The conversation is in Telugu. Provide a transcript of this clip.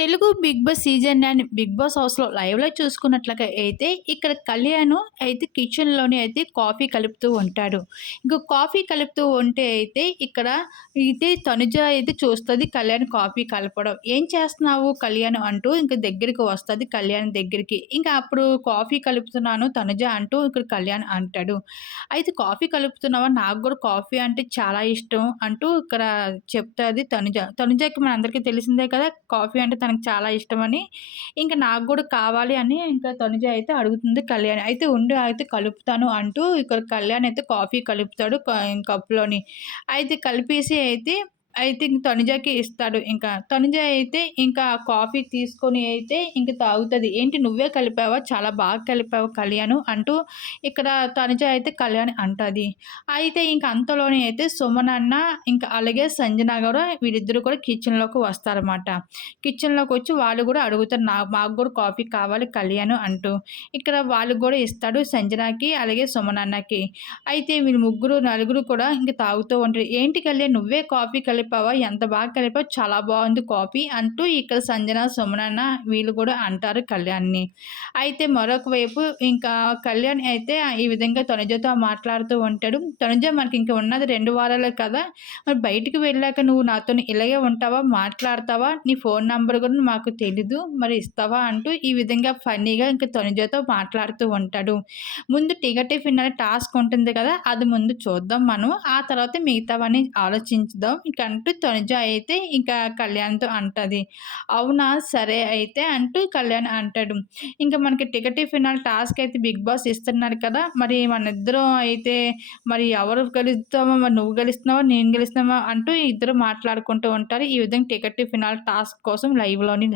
Telugu Bigg Boss season nine Bigg Boss హౌస్‌లో లైవ్‌లో చూసుకున్నట్లుగా అయితే ఇక్కడ కళ్యాణ్ అయితే కిచెన్‌లోనే అయితే కాఫీ కలుపుతూ ఉంటాడు. ఇంకా కాఫీ కలుపుతూ ఉంటే అయితే ఇక్కడ అయితే తనుజ అయితే చూస్తుంది కళ్యాణ్ కాఫీ కలపడం. "ఏం చేస్తున్నావు కళ్యాణ్" అంటూ ఇంకా దగ్గరికి వస్తుంది కళ్యాణ్ దగ్గరికి. ఇంకా అప్పుడు "కాఫీ కలుపుతున్నాను తనుజ" అంటూ ఇక్కడ కళ్యాణ్ అంటాడు. అయితే "కాఫీ కలుపుతున్నావా? నాకు కూడా కాఫీ అంటే చాలా ఇష్టం" అంటూ ఇక్కడ చెప్తుంది తనుజ. తనుజకి మనందరికీ తెలిసిందే కదా! కాఫీ అంటే తనకు చాలా ఇష్టమని. ఇంకా నాకు కూడా కావాలి అని ఇంకా తనుజ అయితే అడుగుతుంది కళ్యాణ్. అయితే ఉండి అయితే కలుపుతాను అంటూ ఇక్కడ కళ్యాణ్ అయితే కాఫీ కలుపుతాడు కప్పులోని కప్‌లోని. అయితే కలిపేసి అయితే అయితే ఇంక తనుజకి ఇస్తాడు ఇంకా. తనుజ అయితే ఇంకా కాఫీ తీసుకొని అయితే ఇంక తాగుతుంది "ఏంటి నువ్వే కలిపావా? చాలా బాగా కలిపావు కళ్యాణ్ అంటూ ఇక్కడ తనుజ అయితే కళ్యాణ్ అంటుంది అయితే ఇంక అంతలోనే అయితే సుమనన్న ఇంకా అలాగే సంజన గూడా వీరిద్దరు కూడా కిచెన్‌లోకి వస్తారన్నమాట. కిచెన్‌లోకి వచ్చి వాళ్ళు కూడా అడుగుతారు నా మాకు కూడా కాఫీ కావాలి కళ్యాణ్ అంటూ. ఇక్కడ వాళ్ళకి కూడా ఇస్తాడు సంజనకి అలాగే సుమనన్నకి. అయితే వీళ్ళు ముగ్గురు, నలుగురు కూడా ఇంక తాగుతూ ఉంటారు. "ఏంటి కళ్యాణ్ నువ్వే కాఫీ కలిపి కలిపావా? ఎంత బాగా కలిపావు చాలా బాగుంది కాపీ అంటూ ఇక్కడ సంజన, సుమనన్న వీళ్ళు కూడా అంటారు కళ్యాణ్‌ని. అయితే మరొక వైపు ఇంకా కళ్యాణ్ అయితే ఈ విధంగా తనుజతో మాట్లాడుతూ ఉంటాడు. "తనుజ మనకి ఇంకా ఉన్నది రెండు వారాలే కదా! మరి బయటికి వెళ్ళాక నువ్వు నాతోని ఇలాగే ఉంటావా? మాట్లాడతావా? నీ ఫోన్ నంబర్ కూడా మాకు తెలీదు. మరి ఇస్తావా?" అంటూ ఈ విధంగా ఫన్నీగా ఇంకా తనుజతో మాట్లాడుతూ ఉంటాడు. ముందు టికెట్ ఫిన్నర్ టాస్క్ ఉంటుంది కదా! అది ముందు చూద్దాం మనం. ఆ తర్వాత మిగతావన్నీ ఆలోచించుదాం ఇంకా అంటూ తనుజ అయితే ఇంకా కళ్యాణ్‌తో అంటది. "అవునా! సరే అయితే" అంటూ కళ్యాణ్ అంటాడు. ఇంకా మనకి టికెట్ ఫినాల్ టాస్క్ అయితే బిగ్ బాస్ ఇస్తున్నారు కదా! మరి మన ఇద్దరం అయితే మరి ఎవరు గెలుస్తామో మరి నువ్వు గెలుస్తున్నావా? నేను గెలుస్తున్నావా అంటూ ఇద్దరు మాట్లాడుకుంటూ ఉంటారు. ఈ విధంగా టికెట్ ఫినాల్ టాస్క్ కోసం లైవ్‌లోని